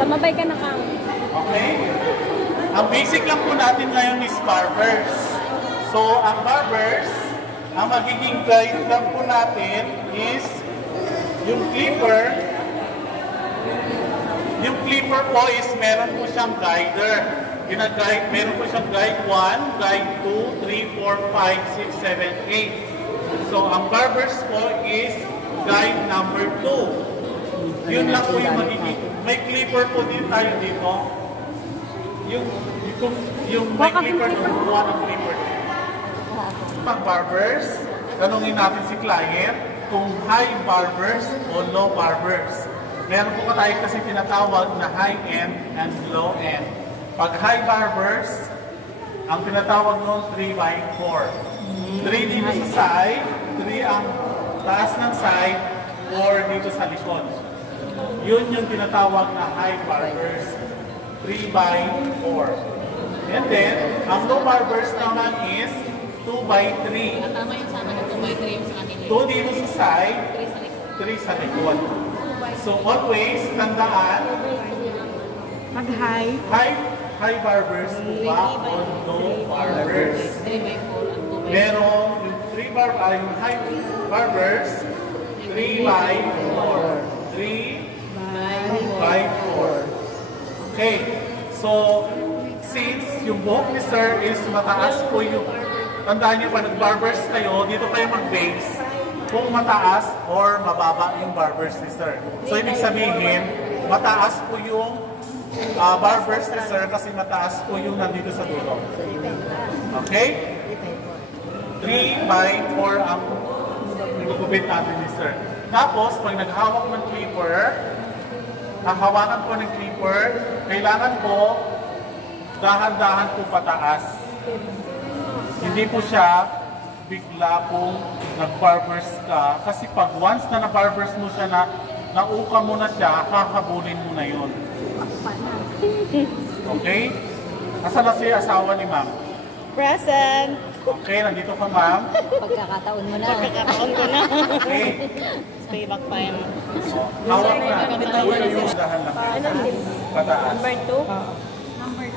Samabay ka na kang. Okay? Ang basic lang po natin ngayon is barbers. So, ang barbers, ang magiging guide lang po natin is yung clipper. Yung clipper po is meron po siyang guider. Gina-guide, meron po siyang guide 1, guide 2, 3, 4, 5, 6, 7, 8. So, ang barbers po is guide number 2. Yun lang po yung magiging. May clipper po din tayo dito. Yung may clipper, kumuha ng clipper. Pag barbers, tanungin natin si client kung high barbers o low barbers. Meron po tayo kasi tinatawag na high-end and low-end. Pag high barbers, ang tinatawag noon 3x4. 3 dito sa side, 3 ang taas ng side, 4 dito sa likod. Yun yung tinatawag na high barbers. 3x4. And then, ang low barbers naman is 2x3. Tama yung sana ng 2x3 yung sa kanila. 2 dito sa side, 3 sa likod. So always, tandaan, mag-high. High barbers po ba o low barbers? 3x4 at 2x3. Meron yung yung high barbers, 3x4. 3x4. Okay. So, since yung buhok ni sir is mataas po yung, tandaan niyo pa nag-barbers kayo, dito kayo mag-base kung mataas or mababa yung barbers ni sir. So, ibig sabihin, mataas po yung barbers ni sir kasi mataas po yung nandito sa dulo. Okay? 3x4 ang nagugupit natin ni sir. Tapos, pag naghawak ng clipper, hawakan po ng clipper, kailangan po dahan-dahan po pataas. Hindi po siya bigla pong nag-barbers ka. Kasi pag once na na-barbers mo siya, nauka mo na siya, kakabulin mo na yun. Okay? Asan na si asawa ni ma'am? Present. Okay, nandito ka ma'am. Pagkakataon mo na. Pagkakataon ko na. Okay. Stay back pa yan. Hawak na. Yung dahan lang. Pataas. Number 2? Number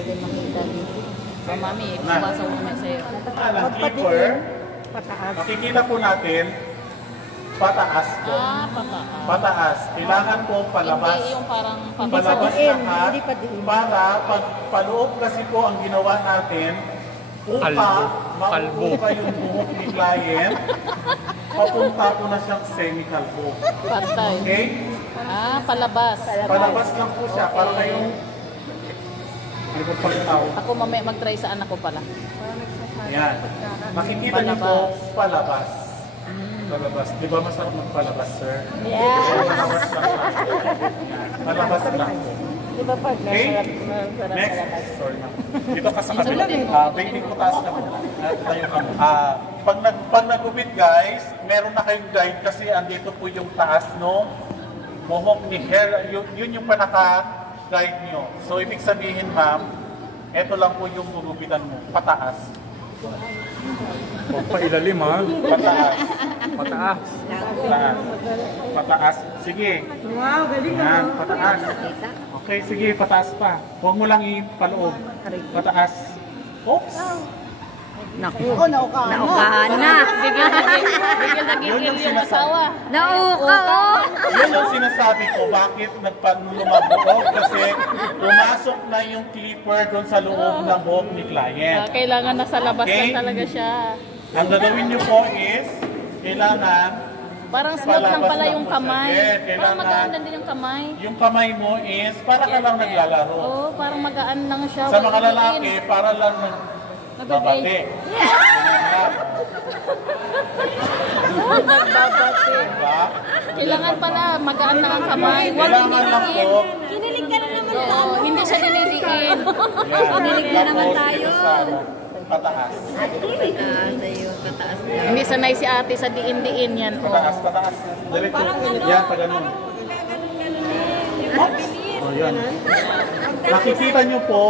din makita dito. So, mami, pumasok naman sa'yo. Ang clipper, Pataas. makikita po natin, pataas po. Pataas. Pataas. Kailangan po palabas. Hindi yung parang Palabas diin, lahat. hindi pa diin. Para pag paloob kasi po ang ginawa natin, mauupa yung buhok ni client, papunta po na siyang semi-kalbo. patay. Okay? Palabas. Palabas lang po siya. Para kayong ano po pagkatao? Ako mamaya mag-try sa anak ko pala. Yan. Makikita niyo po palabas. Palabas. Di ba masarap magpalabas, sir? Yeah. Palabas lang. Palabas lang po. Di ba pag Okay? Next. Sorry ma'am. Dito ka sa kabila. Baby ko taas ka muna. Tayo ka muna. Pag nag-ubit guys, meron na kayong guide kasi andito po yung taas no mohawk ni hair. Yun yung panaka-guide nyo. So ibig sabihin ma'am, eto lang po yung gugupitan mo. Pataas. Huwag pa ilalim ha. Pataas. Pataas. Pataas. Pataas. Sige. Wow, galing Yan, pataas. Okay, sige, pataas pa. Huwag mo lang ipaloob. Pataas. Oops! Naku. Naukaan na. Bigyan nagigil yung asawa. Nauka. Yun yung sinasabi ko, bakit lumabog? Kasi pumasok na yung clipper doon sa loob ng buhok ni client. Kailangan nasa labas Okay. lang talaga siya. Ang gagawin nyo po is, kailangan Parang smooth lang palabas pala lang yung po siya. kamay. Yeah, Parang kailangan- magaan din yung kamay. yung kamay mo is, para ka lang naglalaro. Oo, parang magaan lang siya. Sa mga lalaki, para lang nagbabate. Nagbabate. Diba? Kailangan pala magaan lang ang kamay. Huwag Kailangan lang dinidiin. po. Kinilig ka na naman sa Oo, hindi siya dinidiin. Kinilig na naman tayo. Pataas. Hindi sanay si ate sa diin-diin yan. Oh. Pataas, pataas. Diretso. Yan, pa ganun. O, yan. Nakikita nyo po,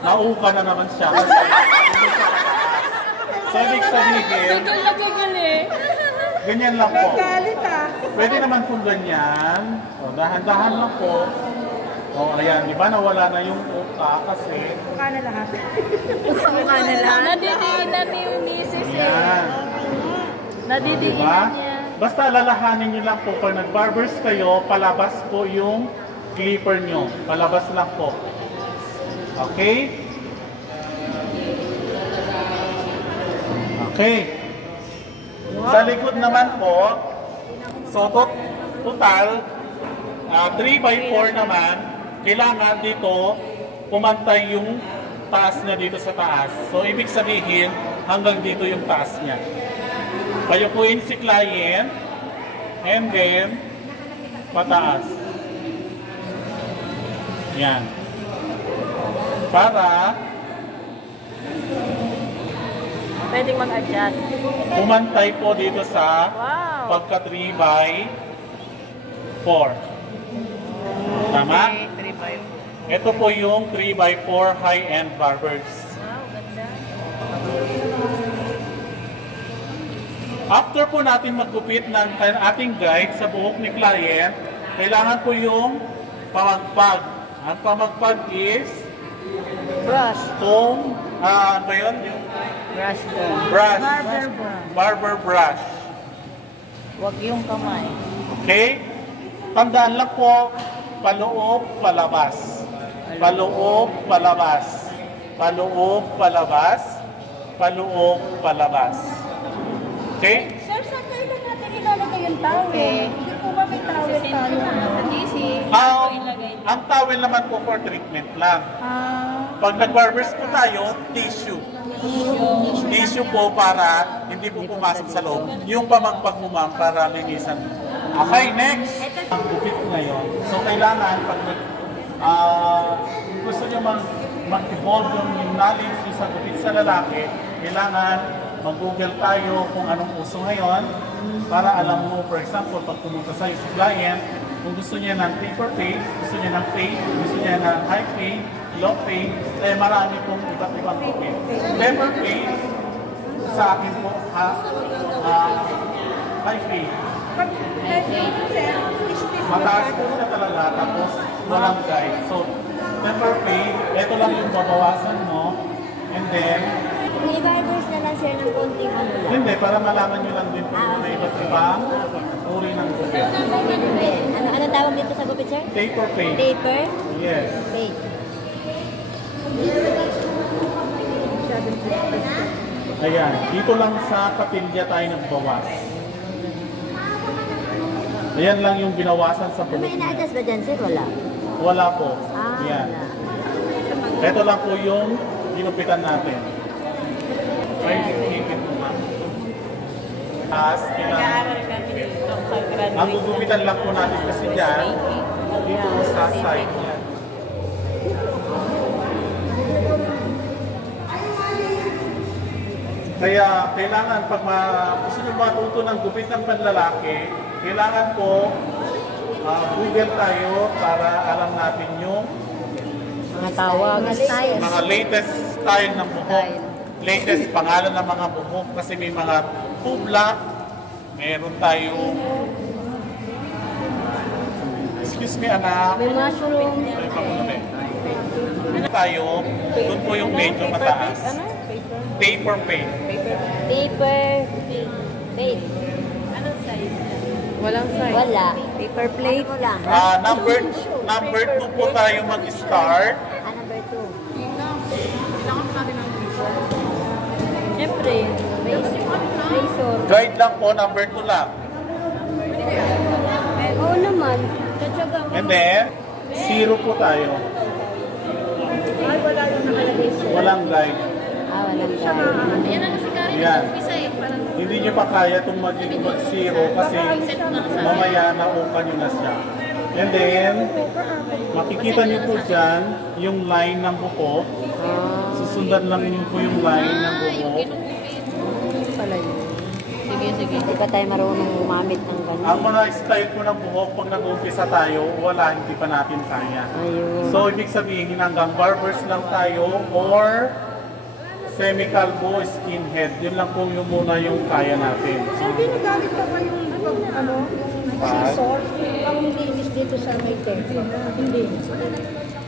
nauka na naman siya. Kasi hindi siya pataas. So, ibig sabihin, Gigil na gigil eh. ganyan lang po. Galit ah. Pwede naman kung ganyan. O, dahan-dahan lang po. O, ayan. Di ba nawala na yung uka kasi. Mukha na lahat. Nadidiinan ni yung misis eh. Ayan. Nadidiinan Diba? niya. Basta alalahanin nyo lang po. Pag nag-barbers kayo, palabas po yung clipper nyo. Palabas lang po. Okay? Okay. Sa likod naman po, so total, 3x4 naman, kailangan dito pumantay yung taas niya dito sa taas. So, ibig sabihin, hanggang dito yung taas niya. Payukuin si client, and then, pataas. Yan. Para Pwedeng mag-adjust. pumantay po dito sa Wow. pagka 3x4. Tama? Okay, 3x4. Ito po yung 3x4 high-end barbers. Wow, ganda. After po natin maggupit ng ating guide sa buhok ni client, kailangan po yung pamagpag. Ang pamagpag is Brush. comb, ano yun? Yung Brush doon. brush. Barber Barber brush. Huwag yung kamay. Okay? Tandaan lang po, paloob, palabas. Paloob, palabas. Paloob, palabas. Paloob, palabas. Okay? Sir, saan kayo lang natin ilalagay yung towel? Okay. Hindi po ba may towel tayo? Sa GC. Ang towel naman po for treatment lang. Pag nag-barbers po tayo, tissue. Tissue po para hindi po pumasok sa loob. Yung pamagpag mo ma'am para linisan. Okay, next. Ang gupit ngayon. So kailangan pag gusto nyo mag-evolve yung knowledge nyo sa gupit sa lalaki, kailangan mag-google tayo kung anong uso ngayon para alam mo, for example, pag pumunta sa'yo si client, kung gusto niya ng taper fade, gusto niya ng fade, gusto niya ng high fade, low fade, eh marami pong iba't ibang gupit. Taper fade, sa akin po, high fade. Mataas po siya talaga, tapos walang guide. So, taper fade, ito lang yung babawasan mo, and then, I-barbers na lang sir ng konting ano lang. hindi, para malaman nyo lang din kung may iba't ibang uri ng gupit. Ano tawag dito sa gupit sir? Taper fade. Taper? Yes. Fade. Ayan, dito lang sa patilya tayo nagbawas. Ayan lang yung binawasan sa May bulok niya. ina-adjust ba dyan sir? Wala. Wala po. Ayan. Wala. Ito lang po yung ginupitan natin. Ay, higit mo na. Taas, kailangan. Nag-aaral kami dito. Ang gugupitan lang po natin kasi dyan, dito sa side niya. Kaya kailangan pag gusto nyo matuto ng gupit ng panlalaki, kailangan po Google tayo para alam natin yung Mga tawag. mga latest style ng buhok. Latest pangalan ng mga buhok kasi may mga tubla, meron tayong excuse me anak. May mushroom. Sorry, pakunabi. Meron tayo, doon po yung medyo mataas. Taper fade. Paper. Fade. Anong size? Walang size. Wala. Paper plate. Ano lang? Number 2 po tayo mag-start. Number 2. Siyempre. Razor. Guide lang po, number 2 lang. Oo naman. And then, 0 po tayo. Ay, wala yung nakalagay sir. Walang guide. Walang Yan ang si Karen. Yan. Umpisa eh. Parang Hindi nyo pa kaya itong maging mag-0 kasi mamaya naukan nyo na siya. And then, makikita nyo po dyan yung line ng buhok. Susundan lang nyo po yung line ng yung buhok. kinugupit. pala yun. Sige, sige. Hindi pa tayo marunong gumamit ng ganun. Ang mga style po ng buhok, pag nag-umpisa tayo, wala, hindi pa natin kaya. Ayun. So, ibig sabihin hanggang barbers lang tayo or semi-calvo, skinhead. Yun lang po yung muna yung kaya natin. Sir, ginagamit pa ba yung ano? scissor, ang linis dito sa may table. Hindi.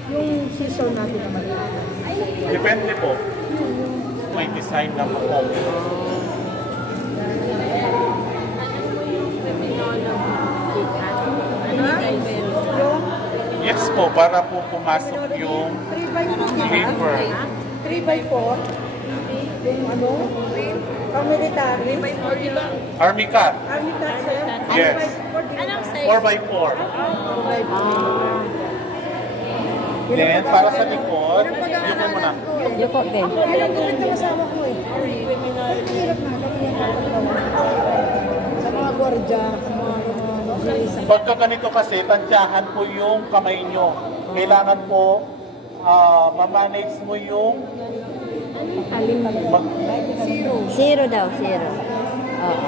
Yung scissor natin na maliit. Depende po. May design na po. Yes po, para po pumasok yung 3x4. clipper. 3x4. Yung ano? Pang-military. Army cut. Army cut, sir. Yes. 4x4. 4x4. Then, para sa likod, yun mo na. Yuko din. Yan ang galit ng asawa ko eh. Hirap na. Sa mga gwardiya, sa mga Pagka ganito kasi, tansyahan po yung kamay nyo. Kailangan po ma-manage mo yung Zero daw, zero. Oo.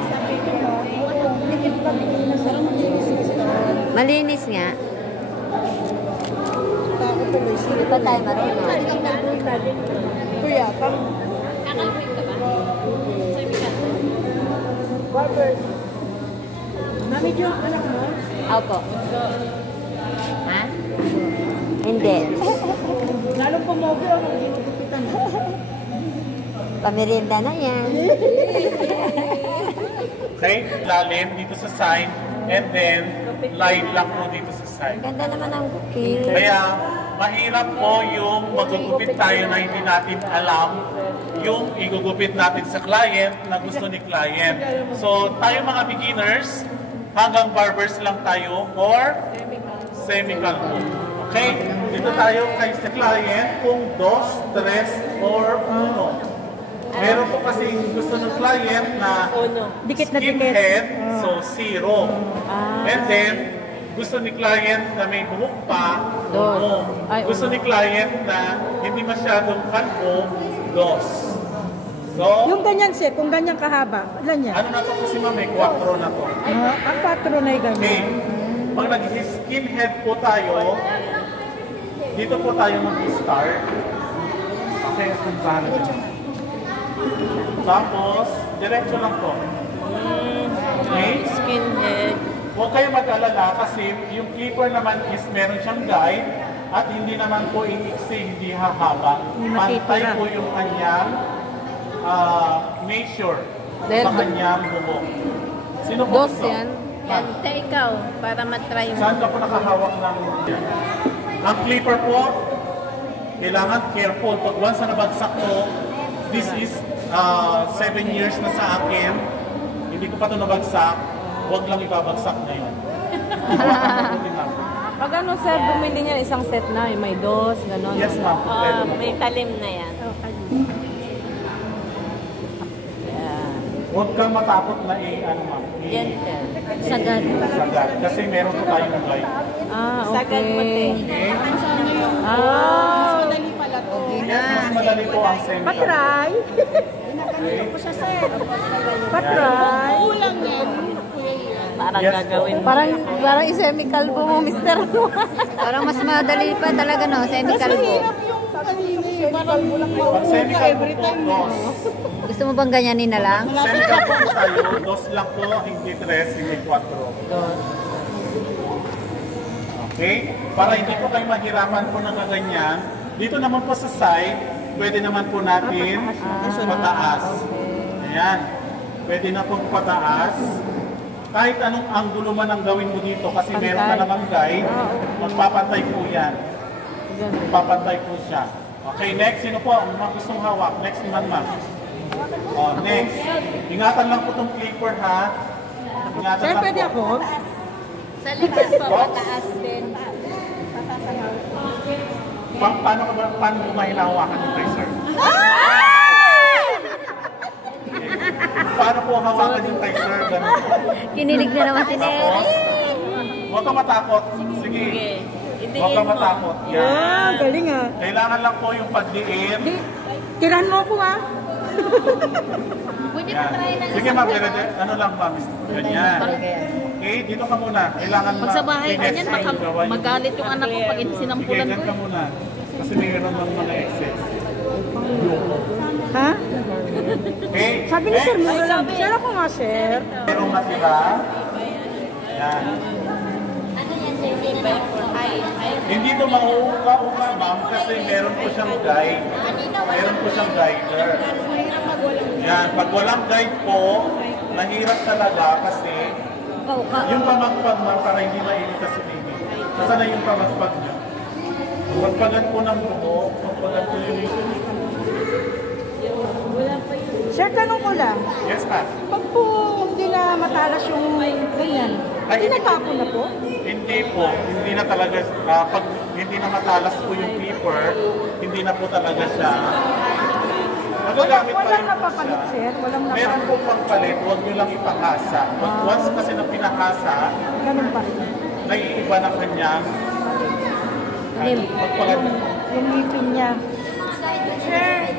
Malinis nga. Hindi pa tayo marunong. Ito yata. Barber. Mami Jo, anak mo? Opo. Ha? Hindi. Lalong pumogo ang ginugupitan. Pamerienda na yan. okay, lalim dito sa side, and then line lang po dito sa side. Ganda naman ang bukit. Kaya, mahirap po yung magugupit tayo na hindi natin alam yung igugupit natin sa client na gusto ni client. So, tayo mga beginners, hanggang barbers lang tayo or semi-calvo. Okay? Dito tayo kay sa client kung 2, 3, or 1. Meron po kasi gusto ng client na Dikit na dikit. skinhead, so 0. And then, gusto ni client na may buhok pa, 1. Ay, Gusto ni client na hindi masyadong kalbo, 2. So, Yung ganyan sir, kung ganyan kahaba, ilan yan? ano na to kasi ma'am, may 4 na to. Ang 4 na yung Okay, ganyan. pag nag-skinhead po tayo, dito po tayo mag-start. Okay, puntahan natin. Tapos, diretso lang po. Okay? Skinhead. Huwag kayo mag-alala kasi yung clipper naman is meron siyang guide at hindi naman po iiksi, hindi hahaba. Pantay po yung kanyang measure sa kanyang buhok. Sino po Dos ito? yan. Yan, ikaw, para matry mo. saan ka po nakahawak ng ang clipper po, kailangan careful. Pag once na nabagsak ko, this is 7 years na sa akin, hindi ko pa ito nabagsak, huwag lang ibabagsak ngayon. Pag ano sir, bumili niya isang set na, may dos, gano'n. Yes ma'am. May talim na yan. Huwag kang matakot na ano ma'am. Yan sir. Sagad. Sagad. Kasi meron po tayong guide. Okay. Sagad puti. Okay? Madali pala to. Yes, mas madali po ang semi. Patry. Okay? Patry. Parang Yes, gagawin mo. Parang i-semi-calvo mo, mister. Parang mas madali pa talaga, no? Semi-calvo. Pag semi-calvo po, dos. Gusto mo bang ganyanin na lang? Semi-calvo po tayo, dos lang po, hindi 3, hindi 4. Okay? Para hindi po kayo mahirapan po na kaganyan, dito naman po sa side, pwede naman po natin pataas. Ayan. Pwede na po pataas. Kahit anong angulo man ang gawin mo dito, kasi meron ka namang guide, magpapantay po yan. Magpapantay po siya. Okay, next. Sino po ang mga gustong hawak? Next naman, ma'am. Oh, next. Ingatan lang po itong clipper, ha? Ingatan Sir, lang pwede po. ako? Sa likod po, mataas din. Paano mo mahinahawakan yung tracer? Paano po hawakan yung tracer? Ganun. Kinilig na naman si Tapos, huwag ka matakot. Sige. Huwag ka matakot. Yan. Galing ah. Kailangan lang po yung pagdiin. Tirahan mo ako ah. Yan. Sige ma'am, ano lang ma'am. Ganyan. Okay, dito ka muna. Kailangan Pag sa bahay ka niyan, gawa yung- magalit yung anak ko pag Sige, sinampulan dyan ko. ka muna. Kasi mayroon lang mga excess. Ha? Okay, Sabi ni sir, mura lang. Sir ako nga sir. Merong natira. yan. Iba for high. Hindi ito mauuka-uka, ma'am, kasi meron po siyang guide. Meron po siyang guider. Yan, pag walang guide po, mahirap talaga kasi yung pamagpag, ma'am, para hindi mainitas si baby. Saan na yung pamagpag niya? Pagpagan po ng buho, pagpagan po yung... Sir, tanong ko lang. Yes, ma'am. Pag po hindi na matalas yung ganyan, tinatapon na po? Hindi po, hindi na talaga, pag hindi na matalas po yung paper, hindi na po talaga siya. Magagamit pa Walang rin po napapalit, siya. sir? Walang Meron po pang palit, huwag nyo lang ipakasa. Once kasi na pinakasa, Ganun pa rin. naiiba na kanyang Lim. pagpagan. Yung ngipin niya. Sir,